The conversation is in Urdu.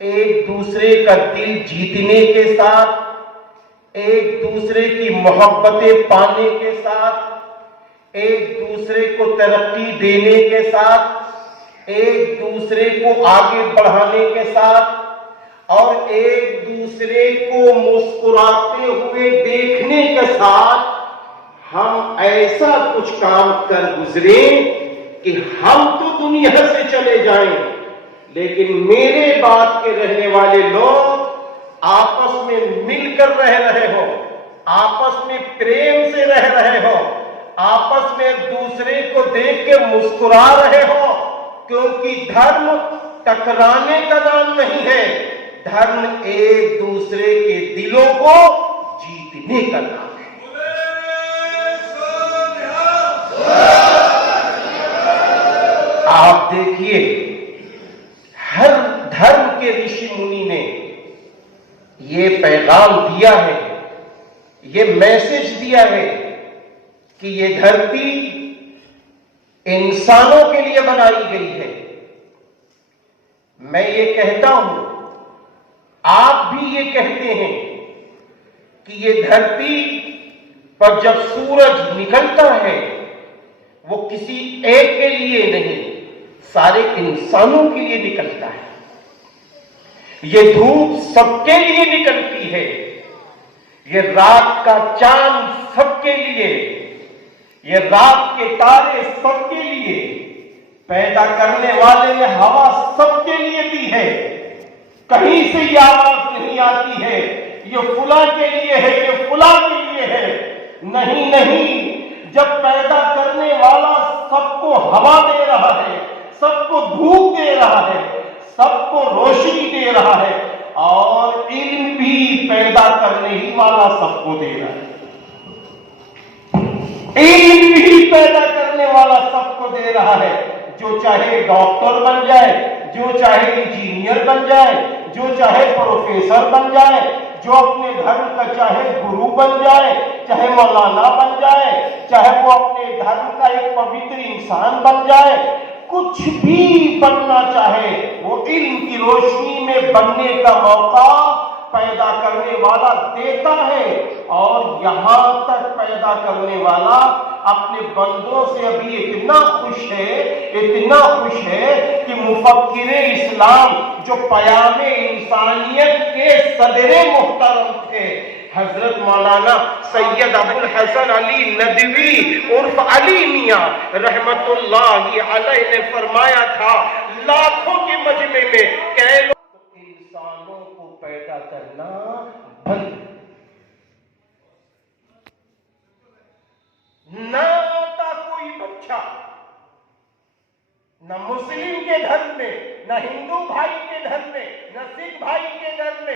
ایک دوسرے کا دل جیتنے کے ساتھ، ایک دوسرے کی محبتیں پانے کے ساتھ، ایک دوسرے کو ترقی دینے کے ساتھ، ایک دوسرے کو آگے بڑھانے کے ساتھ اور ایک دوسرے کو مسکراتے ہوئے دیکھنے کے ساتھ ہم ایسا کچھ کام کر گزریں کہ ہم تو دنیا سے چلے جائیں لیکن میرے بعد کے رہنے والے لوگ آپس میں مل کر رہ رہے ہو، آپس میں پریم سے رہ رہے ہو، آپس میں ایک دوسرے کو دیکھ کے مسکرا رہے ہو، کیونکہ دھرم ٹکرانے کا نام نہیں ہے، دھرم ایک دوسرے کے دلوں کو جیتنے کا نام ہے۔ آپ دیکھیے ہر دھرم کے رشی منی نے یہ پیغام دیا ہے، یہ میسج دیا ہے کہ یہ دھرتی انسانوں کے لیے بنائی گئی ہے۔ میں یہ کہتا ہوں، آپ بھی یہ کہتے ہیں کہ یہ دھرتی پر جب سورج نکلتا ہے وہ کسی ایک کے لیے نہیں، سارے انسانوں کے لیے نکلتا ہے۔ یہ دھوپ سب کے لیے نکلتی ہے، یہ رات کا چاند سب کے لیے، یہ رات کے تارے سب کے لیے، پیدا کرنے والے نے ہوا سب کے لیے دی ہے۔ کہیں سے یہ آواز نہیں آتی ہے یہ فلاں کے لیے ہے، یہ فلاں کے لیے ہے، نہیں نہیں، جب پیدا کرنے والا سب کو ہوا دے رہا ہے، سب کو دھوپ دے رہا ہے، سب کو روشنی دے رہا ہے اور علم بھی پیدا کرنے ہی والا سب کو دے رہا ہے، علم بھی پیدا کرنے والا سب کو دے رہا ہے۔ جو چاہے ڈاکٹر بن جائے، جو چاہے انجینئر بن جائے، جو چاہے پروفیسر بن جائے، جو اپنے دھرم کا چاہے گرو بن جائے، چاہے مولانا بن جائے، چاہے وہ اپنے دھرم کا ایک پوتر انسان بن جائے، کچھ بھی بننا چاہے وہ علم کی روشنی میں بننے کا موقع پیدا کرنے والا دیتا ہے۔ اور یہاں تک پیدا کرنے والا اپنے بندوں سے ابھی اتنا خوش ہے، اتنا خوش ہے کہ مفکر اسلام جو پیام انسانیت کے صدر محترم تھے، حضرت مولانا سید ابو الحسن علی ندوی عرف علی میاں رحمت اللہ علیہ نے فرمایا تھا لاکھوں کے مجمع میں کہ انسانوں کو پیدا کرنا بند، نہ آتا کوئی بچہ، نہ مسلم کے گھر میں، نہ ہندو بھائی کے گھر میں، نہ سکھ بھائی کے گھر میں،